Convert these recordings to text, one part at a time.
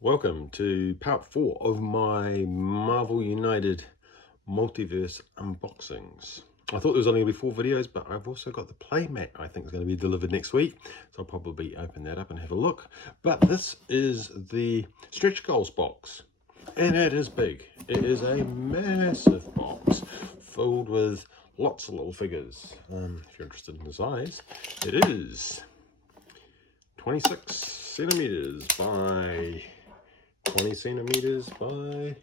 Welcome to part 4 of my Marvel United Multiverse unboxings. I thought there was only going to be 4 videos, but I've also got the playmat I think is going to be delivered next week. So I'll probably open that up and have a look. But this is the stretch goals box. And it is big. It is a massive box filled with lots of little figures. If you're interested in the size, it is 26 centimeters by 20 centimeters by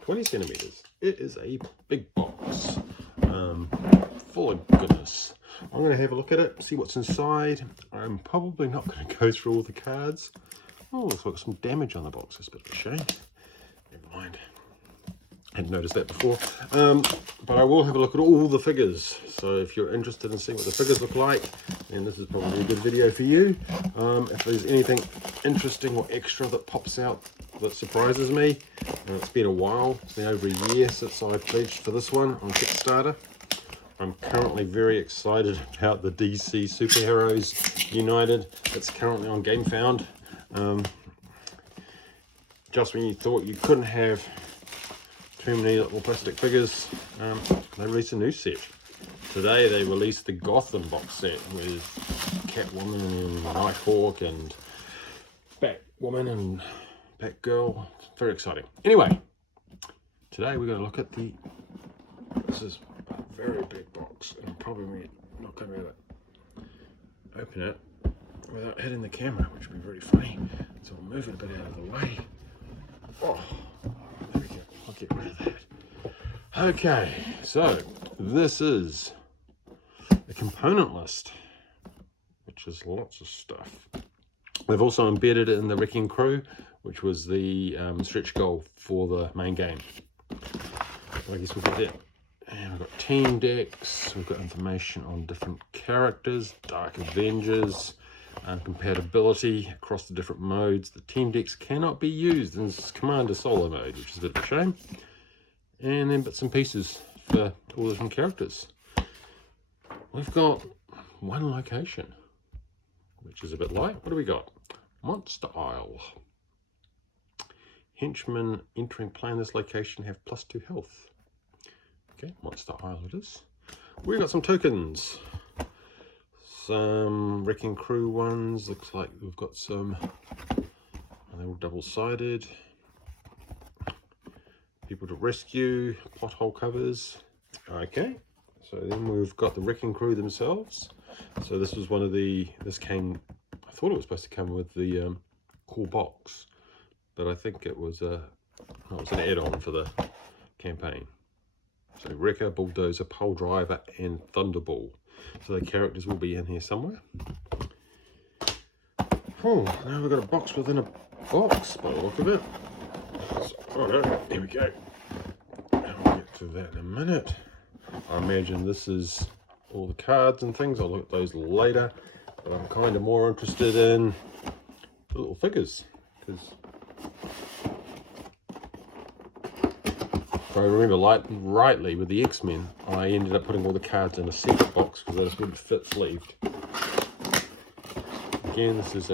20 centimeters. It is a big box, full of goodness. I'm going to have a look at it, see what's inside. I'm probably not going to go through all the cards. Oh, looks like some damage on the box. That's a bit of a shame. Never mind. Hadn't noticed that before. But I will have a look at all the figures. So if you're interested in seeing what the figures look like, then this is probably a good video for you. If there's anything interesting or extra that pops out that surprises me, it's been a while. It's been over a year since I pledged for this one on Kickstarter. I'm currently very excited about the DC Superheroes United. It's currently on GameFound. Just when you thought you couldn't have too many little plastic figures, they released a new set. Today they released the Gotham box set with Catwoman and Nighthawk and Batwoman and Batgirl. Very exciting. Anyway, today we're going to look at this is a very big box, and I'm probably not going to be able to open it without hitting the camera, which would be very funny. So I'll move it a bit out of the way. Oh, there we go. I'll get rid of that. Okay, so this is a component list, which is lots of stuff. They've also embedded it in the Wrecking Crew, which was the stretch goal for the main game. So I guess we'll get that. And we've got team decks, we've got information on different characters, Dark Avengers, compatibility across the different modes. The team decks cannot be used in Commander Solo mode, which is a bit of a shame. And then bits and pieces for all the different characters. We've got one location, which is a bit light. What do we got? Monster Isle. Henchmen entering play in this location have +2 health. Okay, Monster Isle it is. We've got some tokens. Some Wrecking Crew ones. Looks like we've got some, they're all double-sided. People to rescue, plot hole covers. Okay, so then we've got the Wrecking Crew themselves. So this was one of this came, I thought it was supposed to come with the core box, but I think it was an add-on for the campaign. So Wrecker, Bulldozer, Pole Driver, and Thunderball. So the characters will be in here somewhere. Oh, now we've got a box within a box by the look of it. Oh no, here we go. I'll get to that in a minute. I imagine this is all the cards and things. I'll look at those later. But I'm kind of more interested in the little figures. Because if I remember rightly with the X-Men, I ended up putting all the cards in a separate box because they just wouldn't fit sleeved. Again, this is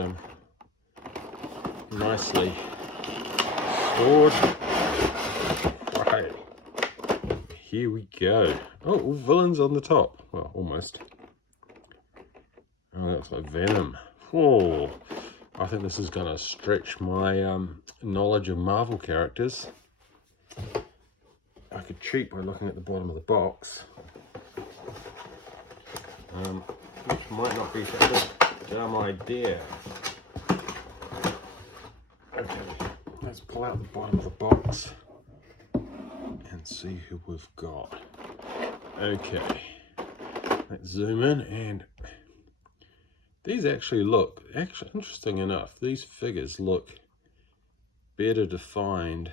nicely stored. Right, here we go. Oh, all villains on the top. Well, almost. Oh, that looks like Venom. Oh, I think this is going to stretch my knowledge of Marvel characters. I could cheat by looking at the bottom of the box, which might not be such a dumb idea. Okay, let's pull out the bottom of the box and see who we've got. Okay, let's zoom in, and these actually look, interesting enough, these figures look better defined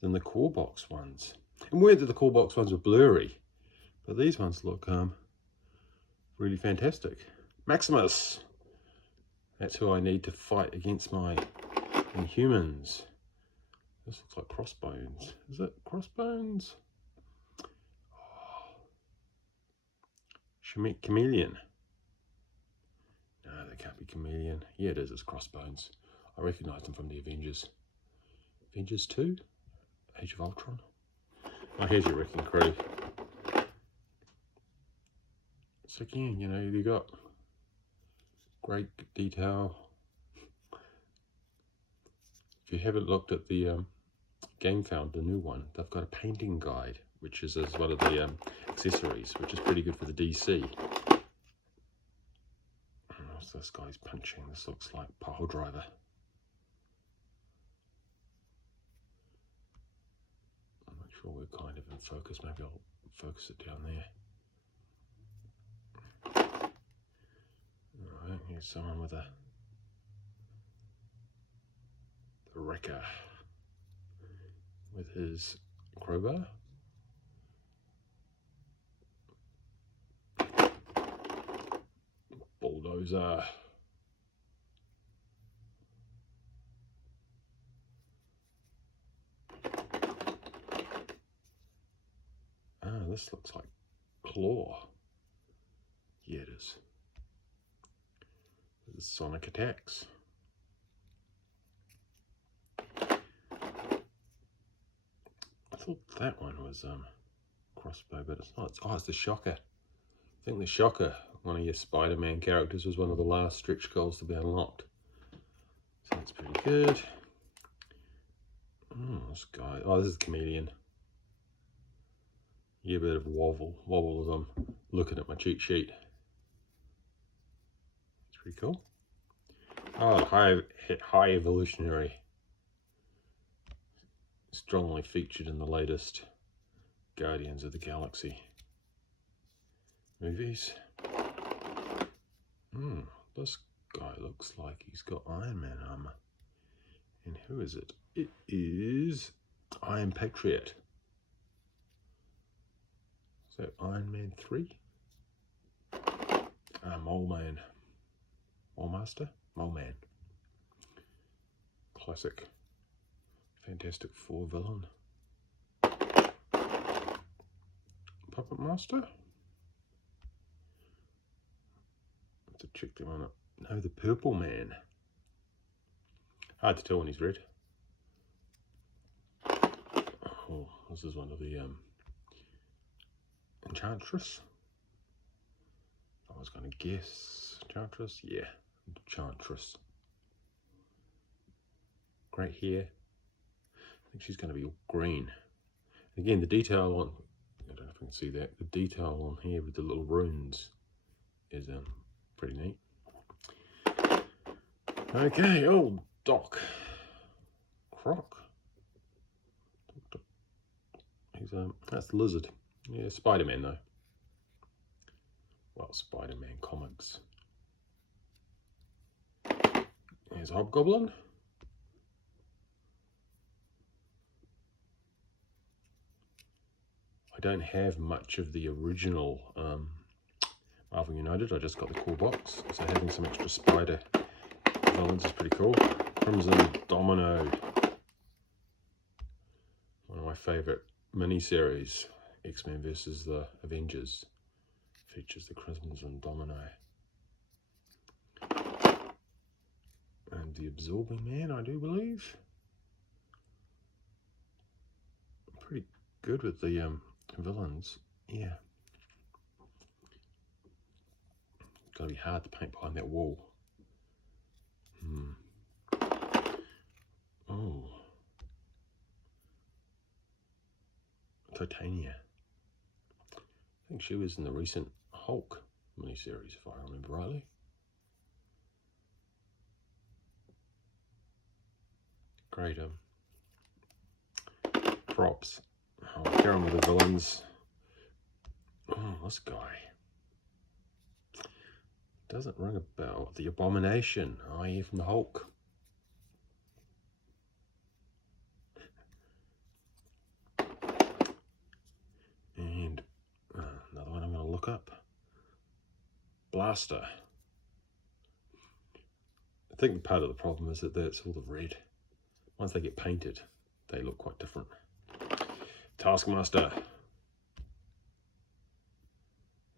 than the core box ones. And weird that the core box ones were blurry, but these ones look really fantastic. Maximus, that's who I need to fight against my Inhumans. This looks like Crossbones. Is it Crossbones? Oh. Chameleon. No, they can't be Chameleon. Yeah, it is. It's Crossbones. I recognise them from the Avengers. Avengers 2? Age of Ultron? Oh, here's your Wrecking Crew. So again, you know, you got great detail. If you haven't looked at the Game Found, the new one, they've got a painting guide, which is as one of the accessories, which is pretty good for the DC. So this guy's punching. This looks like Pile Driver. I'm not sure we're kind of in focus. Maybe I'll focus it down there. Alright, here's someone with a wrecker with his crowbar. Bulldozer. Ah, this looks like Claw. Yeah, it is. This is Sonic Attacks. I thought that one was crossbow, but it's not. Oh, it's the Shocker. I think the Shocker, one of your Spider-Man characters, was one of the last stretch goals to be unlocked. So that's pretty good. Oh, this guy. Oh, this is Chameleon. Yeah, a bit of wobble as I'm looking at my cheat sheet. It's pretty cool. Oh, high evolutionary. Strongly featured in the latest Guardians of the Galaxy movies. This guy looks like he's got Iron Man armor. And who is it? It is Iron Patriot. Is that Iron Man 3? Mole Man. Mole Master? Mole Man. Classic Fantastic Four villain. Puppet Master? Have to check them on it. No, the Purple Man. Hard to tell when he's red. Oh, this is one of the Enchantress. I was going to guess Enchantress. Yeah, Enchantress. Great hair. I think she's going to be all green. Again, the detail on, I don't know if you can see that, the detail on here with the little runes is pretty neat. Okay, oh, Doc Croc. He's that's the Lizard. Yeah, Spider-Man though. Well, Spider-Man comics. Here's Hobgoblin. I don't have much of the original Marvel United. I just got the core box, so having some extra Spider villains is pretty cool. Crimson Domino, one of my favourite miniseries, X-Men versus the Avengers, features the Crimson Domino. And the Absorbing Man, I do believe. Pretty good with the villains, yeah. Gotta be hard to paint behind that wall. Oh, Titania. I think she was in the recent Hulk miniseries, if I remember rightly. Great props. I'll carry on with the villains. Oh, this guy. Doesn't ring a bell. The Abomination. Oh, yeah, from the Hulk. And another one I'm going to look up. Blaster. I think part of the problem is that that's all the red. Once they get painted, they look quite different. Taskmaster.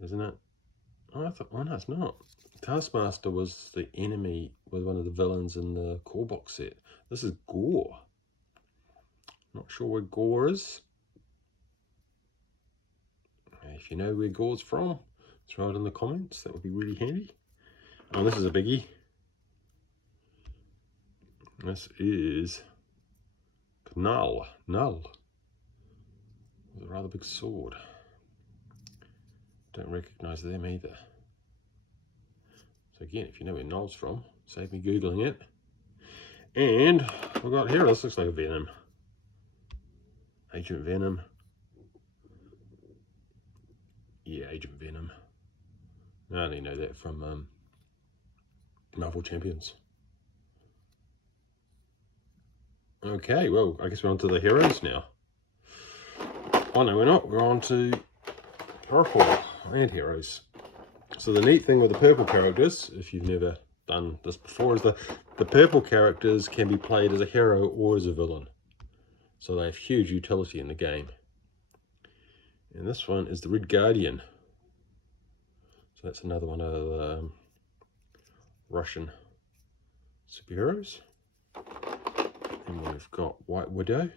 Isn't it? Oh, I thought, oh no, it's not. Taskmaster was the enemy, was one of the villains in the core box set. This is Gore. Not sure where Gore is. If you know where Gore's from, throw it in the comments. That would be really handy. Oh, this is a biggie. This is Null. Null. With a rather big sword. Don't recognise them either. So again, if you know where Null's from, save me Googling it. And we've got here, this looks like a Venom. Agent Venom. Yeah, Agent Venom. I only know that from Marvel Champions. Okay, well, I guess we're on to the heroes now. Oh no, we're not. We're on to purple and heroes. So the neat thing with the purple characters, if you've never done this before, is the purple characters can be played as a hero or as a villain. So they have huge utility in the game. And this one is the Red Guardian. So that's another one of the Russian superheroes. And we've got White Widow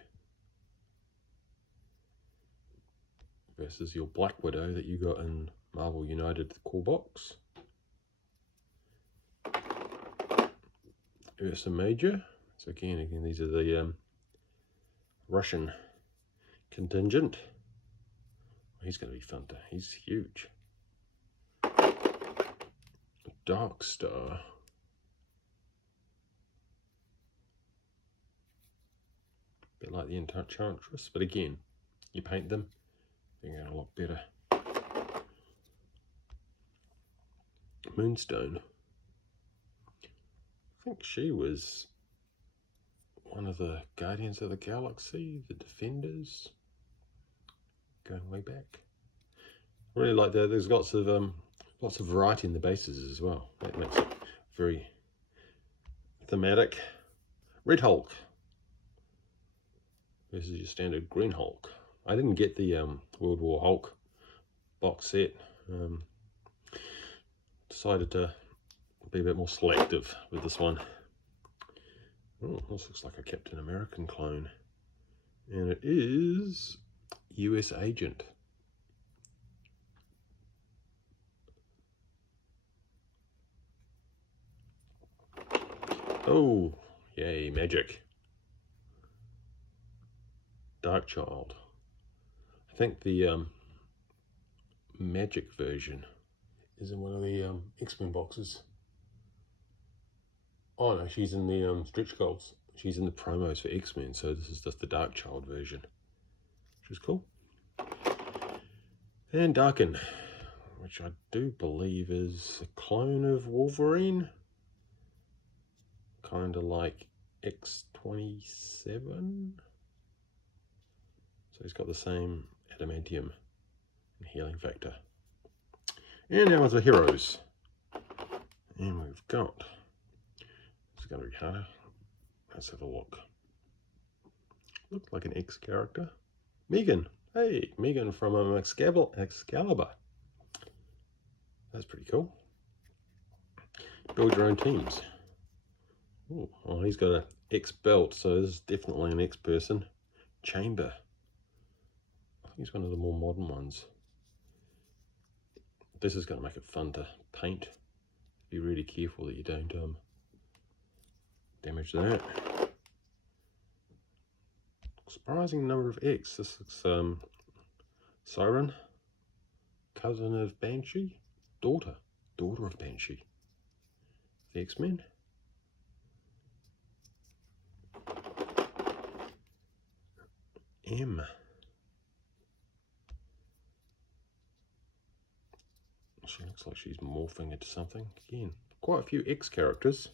versus your Black Widow that you got in Marvel United core box. Ursa Major. So again, these are the Russian contingent. He's going to be fun to. He's huge. Dark Star. Bit like the Enchantress, but again, you paint them, they're going to look better. Moonstone. I think she was one of the Guardians of the Galaxy, the Defenders, going way back. I really like that. There's lots of variety in the bases as well. That makes it very thematic. Red Hulk versus your standard Green Hulk. I didn't get the World War Hulk box set. Decided to be a bit more selective with this one. Oh, this looks like a Captain American clone. And it is US Agent. Oh, yay, magic. Dark Child. I think the magic version is in one of the X-Men boxes. Oh no, she's in the stretch goals. She's in the promos for X-Men, so this is just the Dark Child version, which is cool. And Darkin, which I do believe is a clone of Wolverine. Kind of like X-27. So he's got the same adamantium and healing factor. And now with the heroes. And we've got, this is going to be harder. Let's have a look. Looks like an X character. Megan. Hey, Megan from Excalibur. That's pretty cool. Build your own teams. Ooh, oh, he's got an X belt, so this is definitely an X person. Chamber. I think he's one of the more modern ones. This is going to make it fun to paint. Be really careful that you don't damage that. Surprising number of X. This looks Siren, cousin of Banshee, daughter of Banshee. The X-Men. M. She looks like she's morphing into something. Again, quite a few X characters,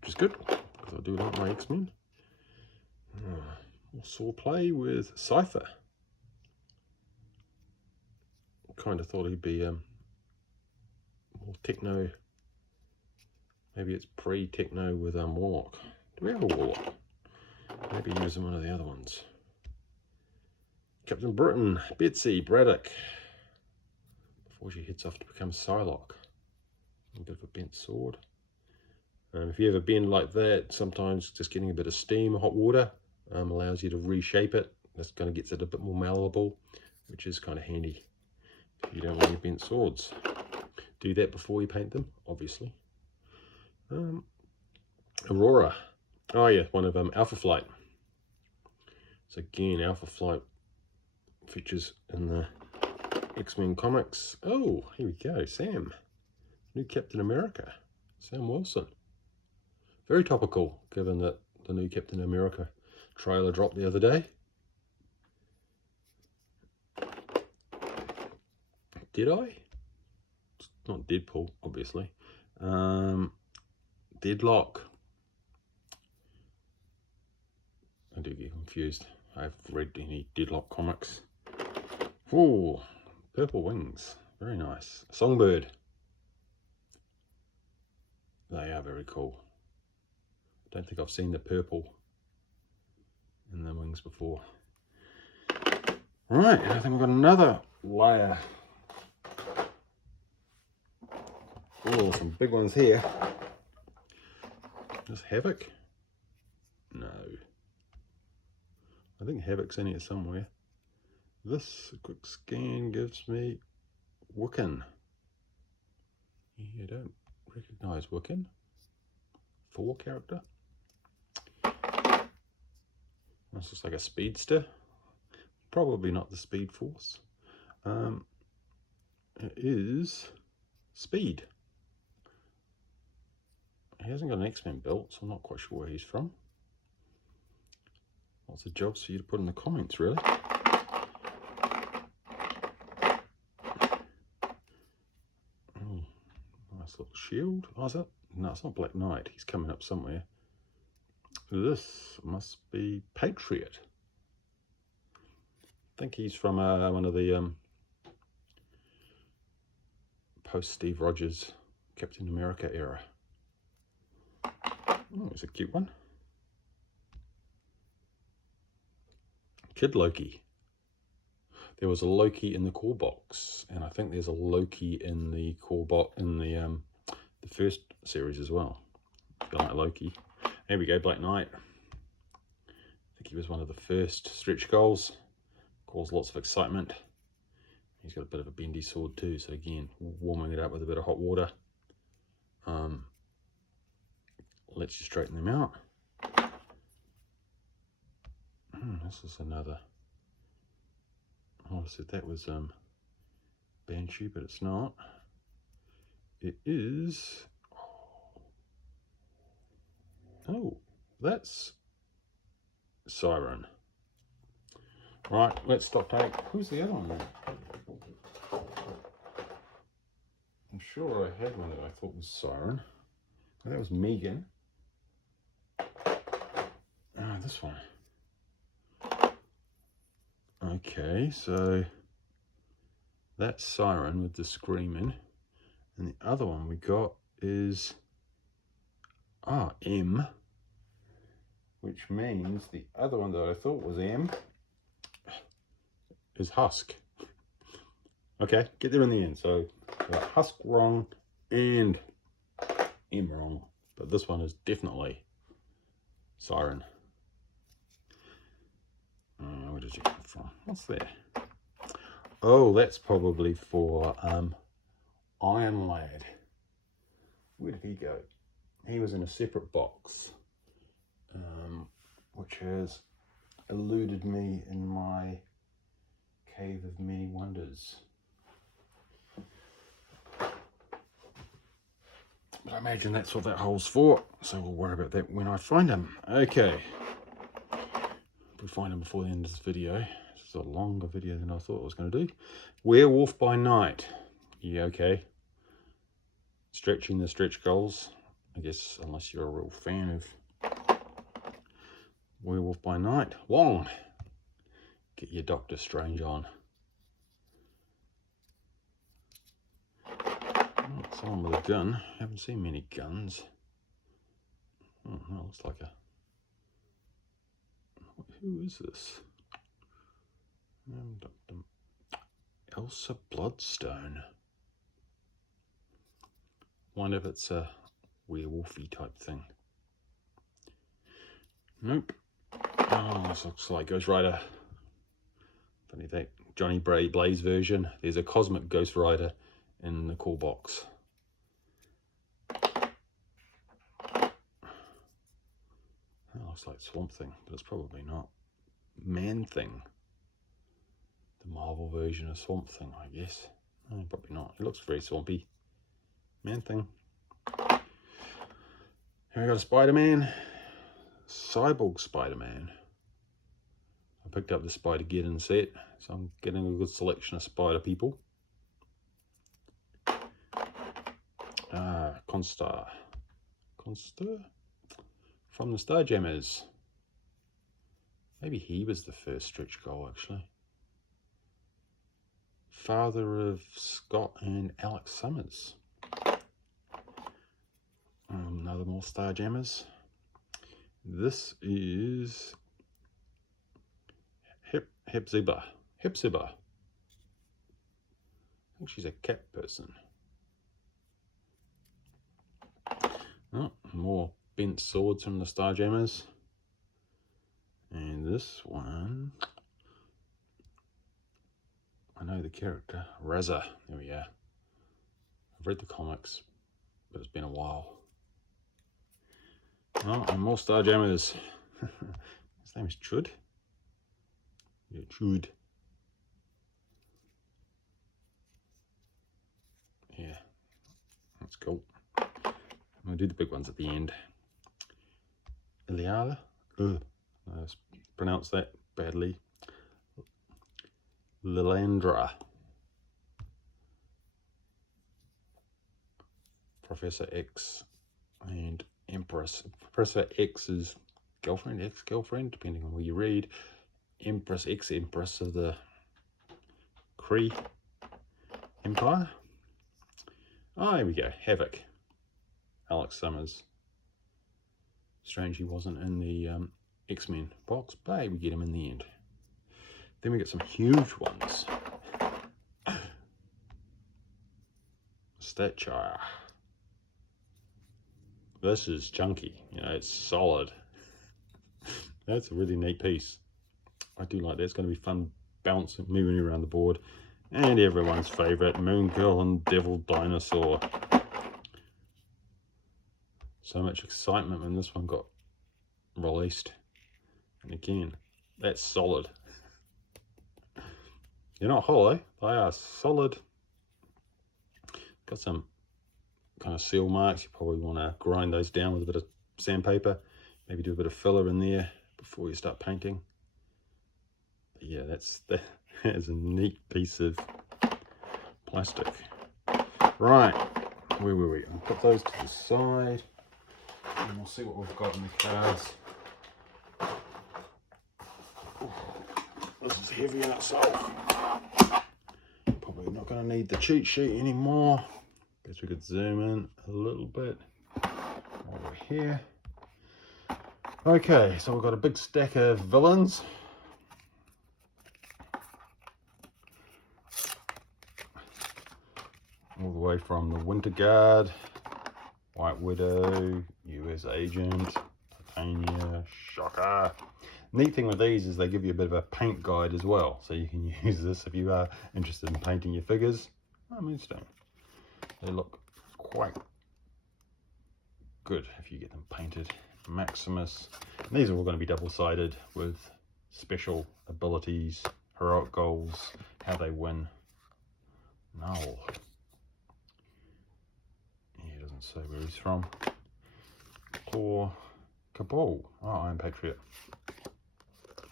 which is good, because I do like my X-Men. Saw play with Cypher. Kind of thought he'd be more techno. Maybe it's pre-techno with Warlock. Do we have a Warlock? Maybe he was in one of the other ones. Captain Britain, Betsy Braddock. before she heads off to become Psylocke. A bit of a bent sword. If you have a bend like that, sometimes just getting a bit of steam or hot water allows you to reshape it. This kind of gets it a bit more malleable, which is kind of handy if you don't want your bent swords. Do that before you paint them, obviously. Aurora. Oh yeah, one of Alpha Flight. So again, Alpha Flight features in the X-Men comics. Oh, here we go, Sam. New Captain America, Sam Wilson. Very topical, given that the new Captain America trailer dropped the other day. Did I? It's not Deadpool, obviously. Deadlock. I do get confused. I've read any Deadlock comics. Ooh, purple wings. Very nice. Songbird. They are very cool. I don't think I've seen the purple in the wings before. Right, I think we've got another layer. Oh, some big ones here. Is Havoc? No. I think Havoc's in here somewhere. This quick scan gives me Wiccan. You don't recognise Wiccan. 4 character. This looks like a speedster. Probably not the Speed Force. It is Speed. He hasn't got an X-Men belt, so I'm not quite sure where he's from. Lots of jobs for you to put in the comments, really. Oh, nice little shield. Oh, is that? No, it's not Black Knight. He's coming up somewhere. This must be Patriot. I think he's from one of the post-Steve Rogers Captain America era. Oh, it's a cute one. Kid Loki. There was a Loki in the core box, and I think there's a Loki in the core box in the first series as well. If you like Loki. There we go, Black Knight. I think he was one of the first stretch goals. Caused lots of excitement. He's got a bit of a bendy sword too, so again, warming it up with a bit of hot water lets you straighten them out. This is another. I said that was Banshee, but it's not. It is. Oh, that's Siren. Right, let's stop tape. Who's the other one then? I'm sure I had one that I thought was Siren. Oh, that was Megan. Oh, this one. Okay, so that's Siren with the screaming. And the other one we got is M, which means the other one that I thought was M is Husk. Okay, get there in the end. So Husk wrong and M wrong, but this one is definitely Siren. Where did you come from? What's there? Oh, that's probably for Iron Lad. Where did he go? He was in a separate box, which has eluded me in my Cave of Many Wonders. But I imagine that's what that hole's for, so we'll worry about that when I find him. Okay. If we find him before the end of this video, this is a longer video than I thought I was going to do. Werewolf by Night. Yeah, okay. Stretching the stretch goals, I guess, unless you're a real fan of Werewolf by Night. Wong. Get your Doctor Strange on. Someone with a gun. Haven't seen many guns. Oh, that looks like a... Who is this? Elsa Bloodstone. Wonder if it's a werewolfy type thing. Nope. Oh, this looks like Ghost Rider. Funny that Johnny Blaze version. There's a Cosmic Ghost Rider in the core box. That looks like Swamp Thing, but it's probably not. Man Thing. The Marvel version of Swamp Thing, I guess. No, probably not. It looks very swampy. Man Thing. Here we got a Spider-Man. Cyborg Spider-Man. I picked up the Spider-Geddon set, so I'm getting a good selection of Spider people. Constar. Constar? From the Starjammers. Maybe he was the first stretch goal, actually. Father of Scott and Alex Summers. Another more Starjammers. This is Hepzibah. Hepzibah. I think she's a cat person. Oh, more bent swords from the Starjammers. And this one, I know the character, Raza. There we are. I've read the comics, but it's been a while. Oh, and more Starjammers. His name is Chud. Yeah, Chud. Yeah, that's cool. I'm going to do the big ones at the end. Iliada. I pronounced that badly. Lilandra. Professor X and Empress. Professor X's girlfriend, ex-girlfriend, depending on where you read. Empress, ex-empress of the Kree Empire. Oh, here we go. Havoc. Alex Summers. Strange he wasn't in the X-Men box, but hey, we get him in the end. Then we get some huge ones. Stature. This is chunky, you know, it's solid. That's a really neat piece. I do like that. It's going to be fun bouncing, moving around the board. And everyone's favourite, Moon Girl and Devil Dinosaur. So much excitement when this one got released. And again, that's solid. They're not hollow, they are solid. Got some kind of seal marks. You probably want to grind those down with a bit of sandpaper. Maybe do a bit of filler in there before you start painting. But yeah, that is a neat piece of plastic. Right, where were we? I'll put those to the side and we'll see what we've got in the cards. This is heavy in itself. Probably not going to need the cheat sheet anymore. Guess we could zoom in a little bit over here. Okay, so we've got a big stack of villains. All the way from the Winter Guard, White Widow, US Agent, Titania, Shocker. Neat thing with these is they give you a bit of a paint guide as well, so you can use this if you are interested in painting your figures. Oh, Moonstone. They look quite good if you get them painted. Maximus. And these are all going to be double-sided with special abilities, heroic goals, how they win. Null. He doesn't say where he's from. Claw. Cabal. Oh, Iron Patriot.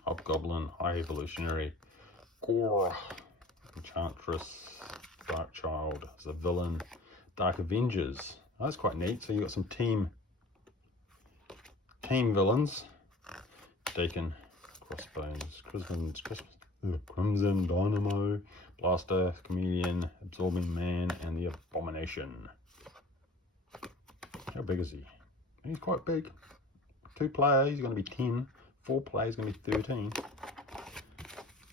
Hobgoblin. High Evolutionary. Gore. Enchantress. Darkchild as a villain. Dark Avengers. Oh, that's quite neat. So you got some team villains. Deacon, Crossbones, Crimson Dynamo, Blaster, Chameleon, Absorbing Man, and the Abomination. How big is he? He's quite big. 2-player, he's going to be 10. 4-player, he's going to be 13.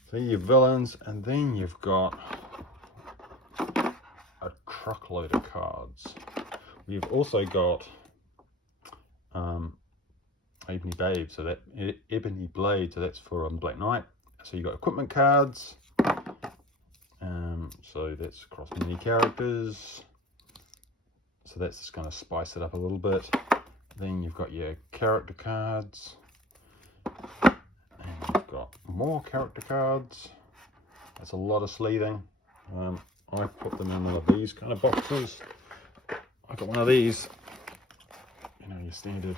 So your villains, and then you've got a truckload of cards. we've also got Ebony Babe, so that Ebony Blade, so that's for Black Knight. So you got equipment cards, so that's across many characters, so that's just going to spice it up a little bit. Then you've got your character cards, and you've got more character cards. That's a lot of sleeving. I put them in one of these kind of boxes. I got one of these, you know, your standard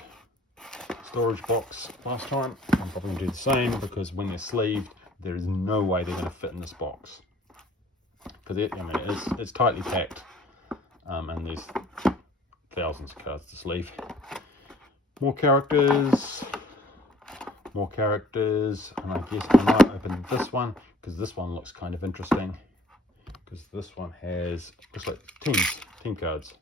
storage box last time. I'm probably going to do the same, because when they're sleeved, there is no way they're going to fit in this box. Because I mean, it's tightly packed, and there's thousands of cards to sleeve. More characters, and I guess I might open this one, because this one looks kind of interesting. Because this one has just like team cards,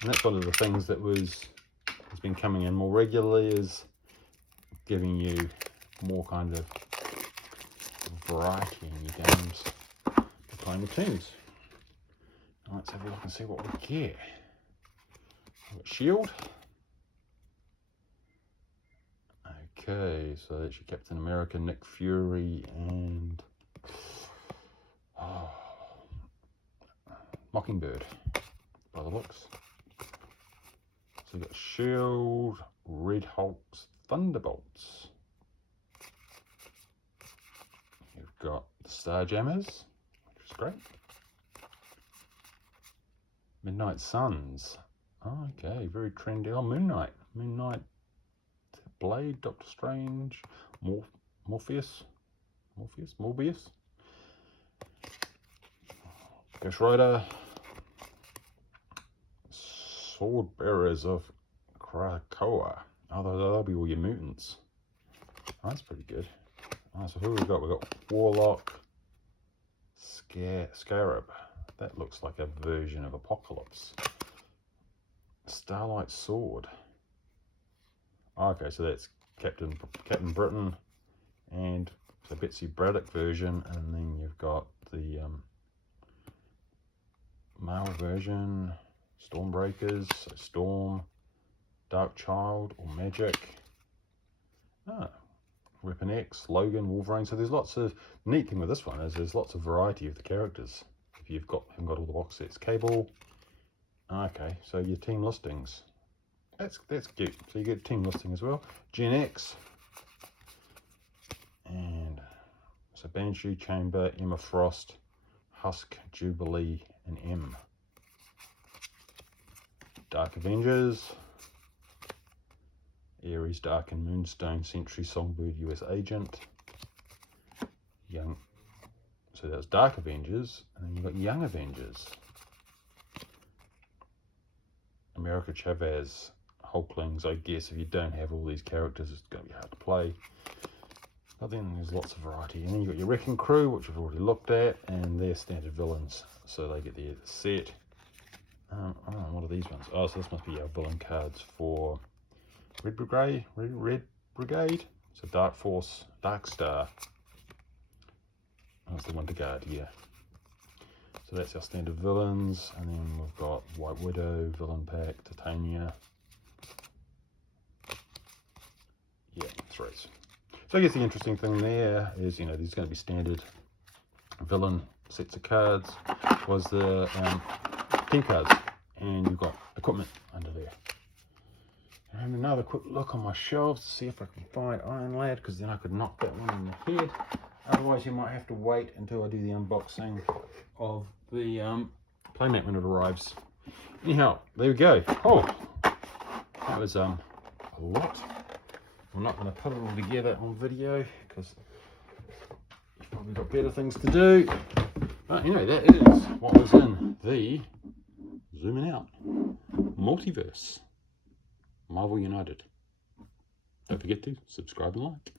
and that's one of the things that has been coming in more regularly, is giving you more kind of variety in your games for playing with teams. Now let's have a look and see what we get. We've got Shield. Okay, so that's your Captain America, Nick Fury, and Mockingbird, by the looks. So you've got Shield, Red Hulk's Thunderbolts. You've got the Starjammers, which is great. Midnight Suns. Oh, okay, very trendy. Oh, Moon Knight, Blade, Doctor Strange, Morbius. Ghost Rider. Sword Bearers of Krakoa. Oh, that'll be all your mutants. Oh, that's pretty good. Oh, so who we got? We got Warlock, Scarab. That looks like a version of Apocalypse. Starlight Sword. Oh, okay, so that's Captain Britain, and the Betsy Braddock version, and then you've got the male version. Stormbreakers, so Storm, Dark Child, or Magic. Weapon X, Logan, Wolverine. So there's lots of, neat thing with this one is there's lots of variety of the characters. If haven't got all the box sets. Cable. Okay, so your team listings. That's cute. So you get team listing as well. Gen X. And so Banshee, Chamber, Emma Frost, Husk, Jubilee, and M. Dark Avengers, Ares, Dark and Moonstone, Sentry, Songbird, US Agent, so that's Dark Avengers, and then you've got Young Avengers, America Chavez, Hulklings. I guess if you don't have all these characters, it's going to be hard to play, but then there's lots of variety. And then you've got your Wrecking Crew, which we've already looked at, and they're standard villains, so they get their set. What are these ones? Oh, so this must be our villain cards for Red Brigade. So Dark Force, Dark Star. That's the Winter Guard here. So that's our standard villains, and then we've got White Widow, Villain Pack, Titania. Yeah, threes. So I guess the interesting thing there is, you know, there's going to be standard villain sets of cards. Was the team cards, and you've got equipment under there. And another quick look on my shelves to see if I can find Iron Lad, because then I could knock that one in the head. Otherwise you might have to wait until I do the unboxing of the playmat when it arrives. Anyhow, there we go. Oh, that was a lot. I'm not going to put it all together on video because you've probably got better things to do. But you know, that is what was in the, zooming out, Multiverse, Marvel United. Don't forget to subscribe and like.